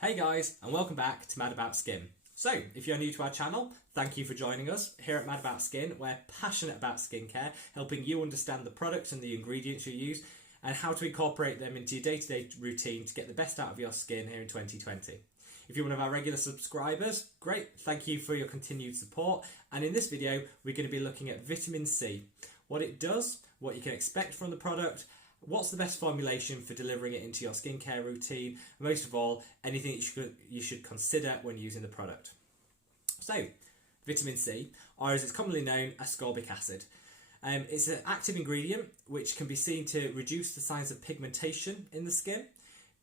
Hey guys, and welcome back to Mad About Skin. So, if you're new to our channel, thank you for joining us. Here at Mad About Skin, we're passionate about skincare, helping you understand the products and the ingredients you use and how to incorporate them into your day-to-day routine to get the best out of your skin here in 2020. If you're one of our regular subscribers, great, thank you for your continued support. And in this video, we're going to be looking at vitamin C, what it does, what you can expect from the product, what's the best formulation for delivering it into your skincare routine, and most of all, anything you should consider when using the product. So, vitamin C, or as it's commonly known, ascorbic acid. It's an active ingredient which can be seen to reduce the signs of pigmentation in the skin,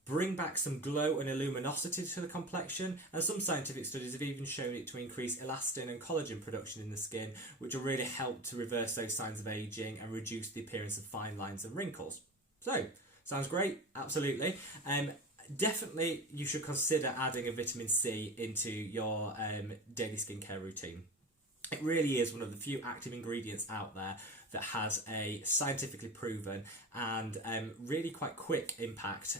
bring back some glow and luminosity to the complexion, and some scientific studies have even shown it to increase elastin and collagen production in the skin, which will really help to reverse those signs of aging and reduce the appearance of fine lines and wrinkles. So, sounds great, absolutely. Definitely you should consider adding a vitamin C into your daily skincare routine. It really is one of the few active ingredients out there that has a scientifically proven and really quite quick impact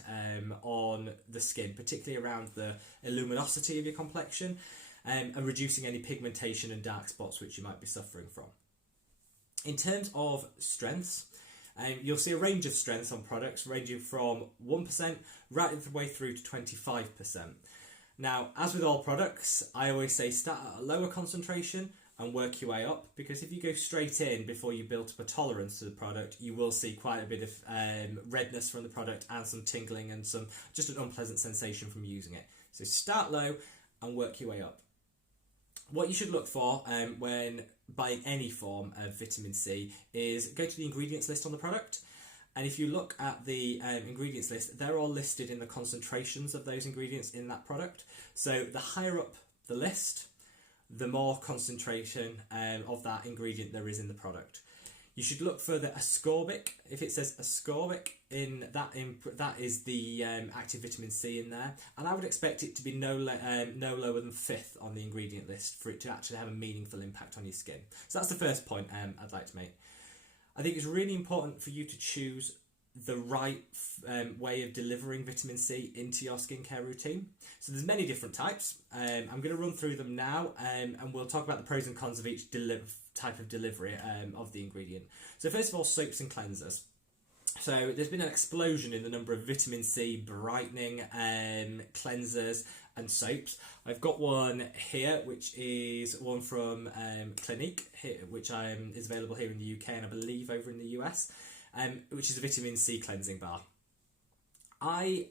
on the skin, particularly around the luminosity of your complexion and reducing any pigmentation and dark spots which you might be suffering from. In terms of strengths, you'll see a range of strengths on products ranging from 1% right the way through to 25%. Now, as with all products, I always say start at a lower concentration and work your way up, because if you go straight in before you build up a tolerance to the product, you will see quite a bit of redness from the product and some tingling and some just an unpleasant sensation from using it. So start low and work your way up. What you should look for when buying any form of vitamin C is go to the ingredients list on the product, and if you look at the ingredients list, they're all listed in the concentrations of those ingredients in that product. So the higher up the list, the more concentration of that ingredient there is in the product. You should look for the ascorbic. If it says ascorbic that is the active vitamin C in there, and I would expect it to be no lower than 5th on the ingredient list for it to actually have a meaningful impact on your skin. So that's the first point I'd like to make. I think it's really important for you to choose the right way of delivering vitamin C into your skincare routine. So there's many different types. I'm going to run through them now, and we'll talk about the pros and cons of each type of delivery of the ingredient. So first of all, soaps and cleansers. So there's been an explosion in the number of vitamin C brightening cleansers and soaps. I've got one here, which is one from Clinique, which is available here in the UK and I believe over in the US. Which is a vitamin C cleansing bar. I'm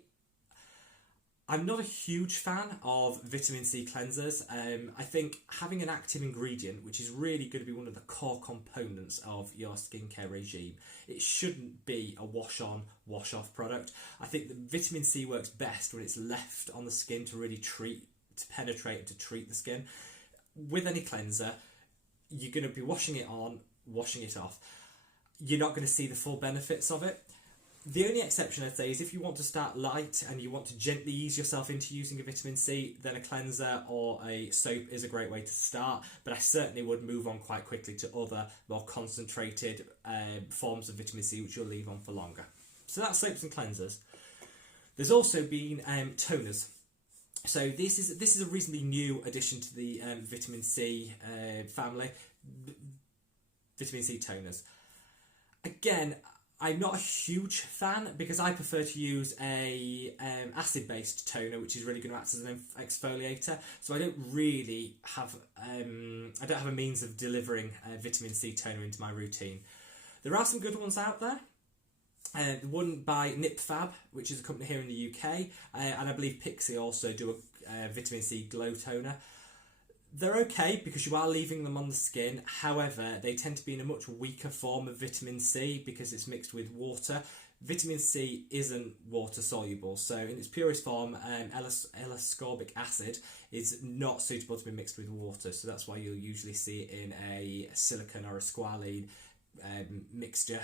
not a huge fan of vitamin C cleansers. I think having an active ingredient, which is really going to be one of the core components of your skincare regime, it shouldn't be a wash-on, wash-off product. I think the vitamin C works best when it's left on the skin to really penetrate and to treat the skin. With any cleanser, you're going to be washing it on, washing it off. You're not going to see the full benefits of it. The only exception I'd say is if you want to start light and you want to gently ease yourself into using a vitamin C, then a cleanser or a soap is a great way to start, but I certainly would move on quite quickly to other more concentrated forms of vitamin C which you'll leave on for longer. So that's soaps and cleansers. There's also been toners. So this is a reasonably new addition to the vitamin C family, vitamin C toners. Again, I'm not a huge fan because I prefer to use a acid-based toner, which is really going to act as an exfoliator. So I don't really have a means of delivering a vitamin C toner into my routine. There are some good ones out there. The one by NipFab, which is a company here in the UK, and I believe Pixie also do a vitamin C glow toner. They're okay because you are leaving them on the skin. However, they tend to be in a much weaker form of vitamin C because it's mixed with water. Vitamin C isn't water soluble, so in its purest form, L-ascorbic acid is not suitable to be mixed with water. So that's why you'll usually see it in a silicone or a squalene mixture.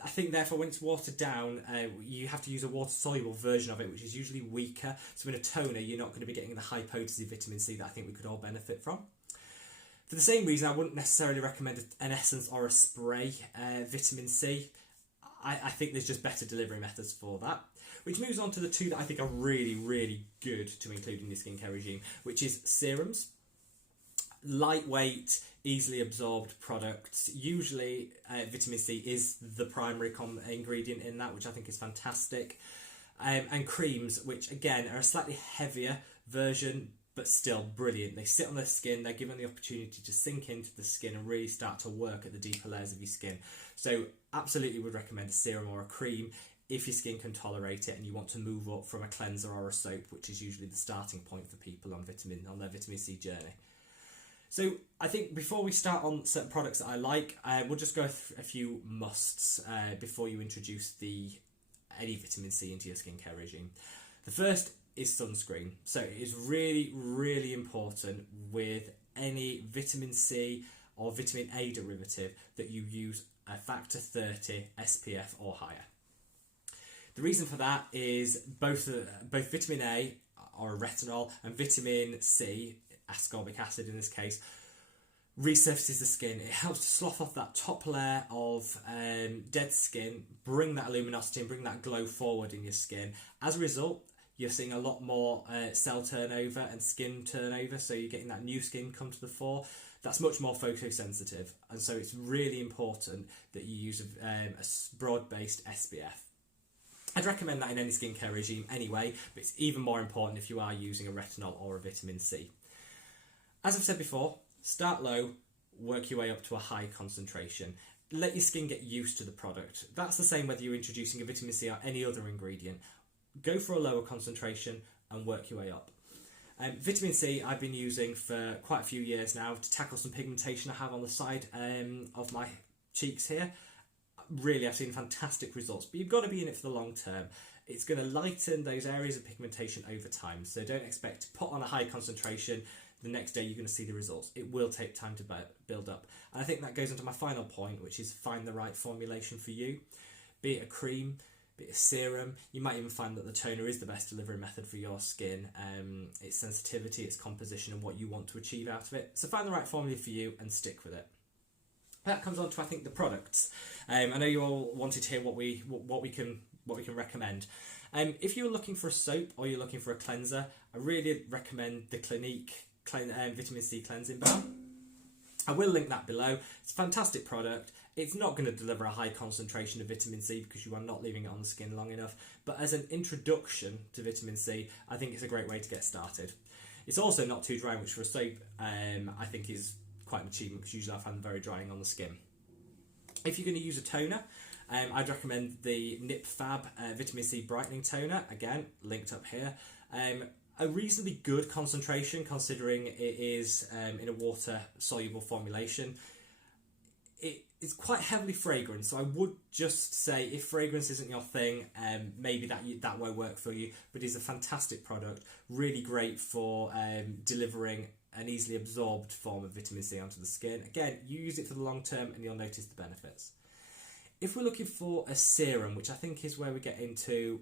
I think therefore when it's watered down, you have to use a water-soluble version of it, which is usually weaker. So in a toner, you're not going to be getting the high potency vitamin C that I think we could all benefit from. For the same reason, I wouldn't necessarily recommend an essence or a spray vitamin C. I think there's just better delivery methods for that. Which moves on to the two that I think are really, really good to include in your skincare regime, which is serums. Lightweight, easily absorbed products. Usually vitamin C is the primary ingredient in that, which I think is fantastic. And creams, which again are a slightly heavier version, but still brilliant. They sit on the skin, they're given the opportunity to sink into the skin and really start to work at the deeper layers of your skin. So absolutely would recommend a serum or a cream if your skin can tolerate it and you want to move up from a cleanser or a soap, which is usually the starting point for people on their vitamin C journey. So I think before we start on certain products that I like, we'll just go through a few musts before you introduce any vitamin C into your skincare regime. The first is sunscreen. So it is really, really important with any vitamin C or vitamin A derivative that you use a factor 30 SPF or higher. The reason for that is both vitamin A, or retinol, and vitamin C, ascorbic acid in this case, resurfaces the skin. It helps to slough off that top layer of dead skin, bring that luminosity and bring that glow forward in your skin. As a result, you're seeing a lot more cell turnover and skin turnover, so you're getting that new skin come to the fore. That's much more photosensitive, and so it's really important that you use a broad-based SPF. I'd recommend that in any skincare regime anyway, but it's even more important if you are using a retinol or a vitamin C. As I've said before, start low, work your way up to a high concentration. Let your skin get used to the product. That's the same whether you're introducing a vitamin C or any other ingredient. Go for a lower concentration and work your way up. Vitamin C I've been using for quite a few years now to tackle some pigmentation I have on the side of my cheeks here. Really, I've seen fantastic results, but you've got to be in it for the long term. It's going to lighten those areas of pigmentation over time, so don't expect to put on a high concentration. The next day you're going to see the results. It will take time to build up. And I think that goes into my final point, which is find the right formulation for you. Be it a cream, be it a serum. You might even find that the toner is the best delivery method for your skin. Its sensitivity, its composition, and what you want to achieve out of it. So find the right formula for you and stick with it. That comes on to, I think, the products. I know you all wanted to hear what we can recommend. If you're looking for a soap or you're looking for a cleanser, I really recommend the Clinique Vitamin C Cleansing Balm. I will link that below. It's a fantastic product. It's not going to deliver a high concentration of vitamin C because you are not leaving it on the skin long enough. But as an introduction to vitamin C, I think it's a great way to get started. It's also not too drying, which for a soap I think is quite an achievement because usually I find them very drying on the skin. If you're going to use a toner, I'd recommend the Nip Fab Vitamin C Brightening Toner. Again, linked up here. A reasonably good concentration considering it is in a water-soluble formulation. It's quite heavily fragrant, so I would just say if fragrance isn't your thing, maybe that won't work for you, but it's a fantastic product, really great for delivering an easily absorbed form of vitamin C onto the skin. Again, you use it for the long term and you'll notice the benefits. If we're looking for a serum, which I think is where we get into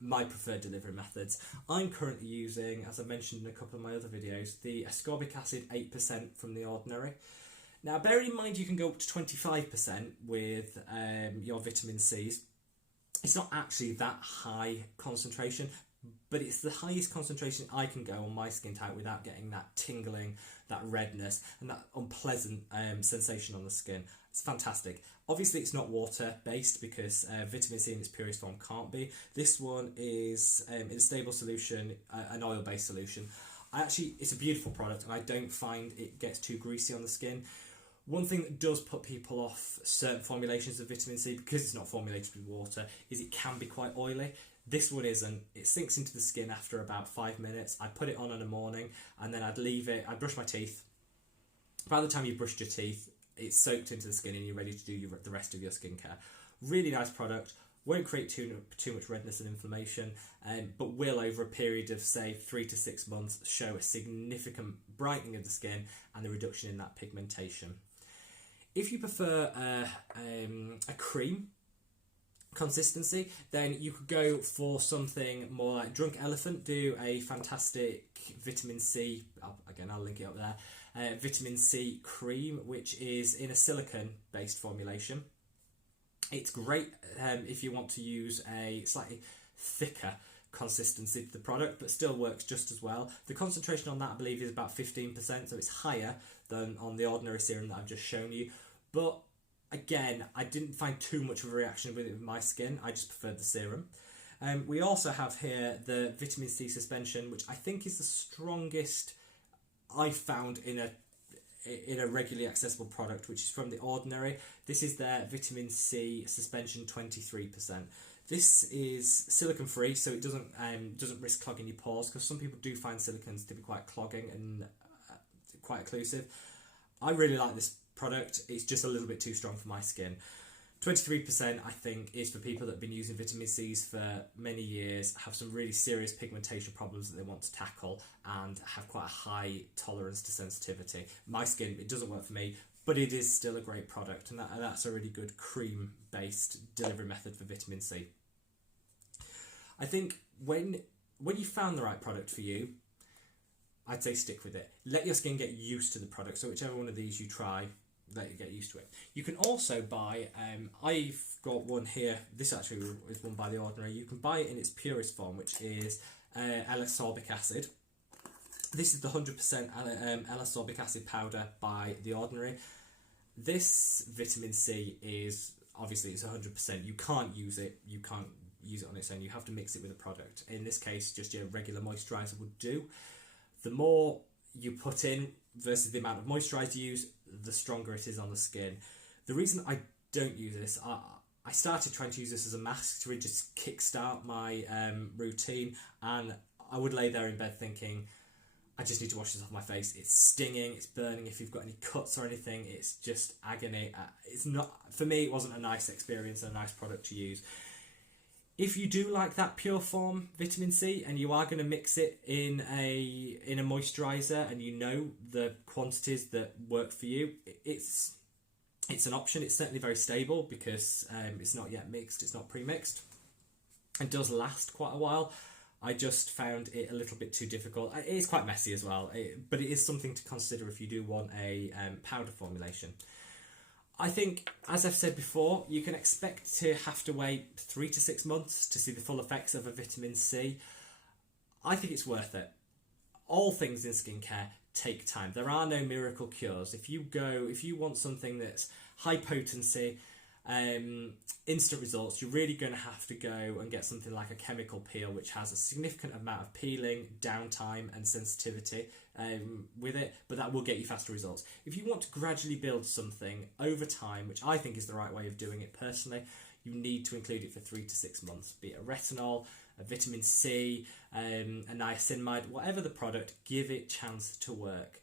my preferred delivery methods, I'm currently using, as I mentioned in a couple of my other videos, the ascorbic acid 8% from The Ordinary. Now, bear in mind you can go up to 25% with your vitamin Cs. It's not actually that high concentration, but it's the highest concentration I can go on my skin type without getting that tingling, that redness, and that unpleasant sensation on the skin. It's fantastic. Obviously, it's not water-based because vitamin C in its purest form can't be. This one is in a stable solution, an oil-based solution. It's a beautiful product, and I don't find it gets too greasy on the skin. One thing that does put people off certain formulations of vitamin C, because it's not formulated with water, is it can be quite oily. This one isn't. It sinks into the skin after about 5 minutes. I put it on in the morning and then I'd leave it. I'd brush my teeth. By the time you've brushed your teeth, it's soaked into the skin and you're ready to do the rest of your skincare. Really nice product. Won't create too much redness and inflammation, but will over a period of say 3 to 6 months show a significant brightening of the skin and a reduction in that pigmentation. If you prefer a cream consistency, then you could go for something more like Drunk Elephant do a fantastic vitamin C, again I'll link it up there, vitamin C cream, which is in a silicone based formulation. It's great if you want to use a slightly thicker consistency to the product, but still works just as well. The concentration on that, I believe, is about 15%, so it's higher than on the ordinary serum that I've just shown you. But again, I didn't find too much of a reaction with it with my skin. I just preferred the serum. We also have here the vitamin C suspension, which I think is the strongest I've found in a regularly accessible product, which is from The Ordinary. This is their vitamin C suspension 23%. This is silicone free, so it doesn't risk clogging your pores, because some people do find silicones to be quite clogging and quite occlusive. I really like this product. It's just a little bit too strong for my skin. 23% I think is for people that have been using vitamin C's for many years, have some really serious pigmentation problems that they want to tackle, and have quite a high tolerance to sensitivity. My skin, it doesn't work for me, but it is still a great product, and that's a really good cream based delivery method for vitamin C. I think when you found the right product for you, I'd say stick with it. Let your skin get used to the product. So whichever one of these you try, let you get used to it. You can also buy, I've got one here. This actually is one by The Ordinary. You can buy it in its purest form, which is L-ascorbic acid. This is the 100% L-ascorbic acid powder by The Ordinary. This vitamin C is, obviously it's 100%. You can't use it. You can't use it on its own. You have to mix it with a product. In this case, just your regular moisturiser would do. The more you put in versus the amount of moisturiser you use, the stronger it is on the skin. The reason I don't use this, I started trying to use this as a mask to really just kickstart my routine, and I would lay there in bed thinking, I just need to wash this off my face. It's stinging, it's burning. If you've got any cuts or anything, it's just agony. It's not, for me, it wasn't a nice experience and a nice product to use. If you do like that pure form vitamin C and you are going to mix it in a moisturiser, and you know the quantities that work for you, it's an option. It's certainly very stable because it's not yet mixed, it's not pre-mixed, and does last quite a while. I just found it a little bit too difficult. It is quite messy as well, but it is something to consider if you do want a powder formulation. I think, as I've said before, you can expect to have to wait 3 to 6 months to see the full effects of a vitamin C. I think it's worth it. All things in skincare take time. There are no miracle cures. If you want something that's high potency, instant results, you're really going to have to go and get something like a chemical peel, which has a significant amount of peeling, downtime and sensitivity with it, but that will get you faster results. If you want to gradually build something over time, which I think is the right way of doing it personally, you need to include it for 3 to 6 months, be it a retinol, a vitamin C, a niacinamide, whatever the product, give it a chance to work.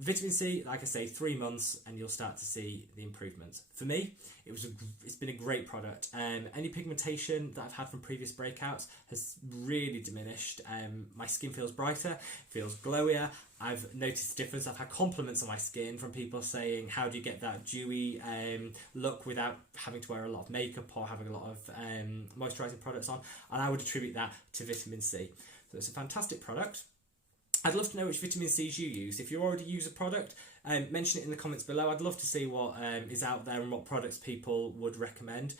Vitamin C, like I say, 3 months and you'll start to see the improvements. For me, it's been a great product. Any pigmentation that I've had from previous breakouts has really diminished. My skin feels brighter, feels glowier. I've noticed a difference. I've had compliments on my skin from people saying, how do you get that dewy look without having to wear a lot of makeup or having a lot of moisturising products on? And I would attribute that to vitamin C. So it's a fantastic product. I'd love to know which vitamin C's you use. If you already use a product, mention it in the comments below. I'd love to see what is out there and what products people would recommend.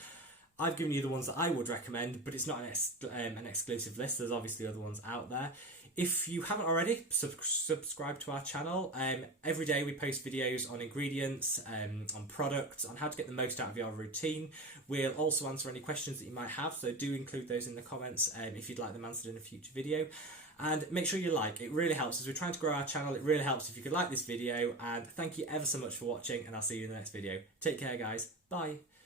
I've given you the ones that I would recommend, but it's not an exclusive list. There's obviously other ones out there. If you haven't already, subscribe to our channel. Every day we post videos on ingredients, on products, on how to get the most out of your routine. We'll also answer any questions that you might have, so do include those in the comments if you'd like them answered in a future video. And make sure you like, it really helps. As we're trying to grow our channel, it really helps if you could like this video. And thank you ever so much for watching, and I'll see you in the next video. Take care, guys. Bye.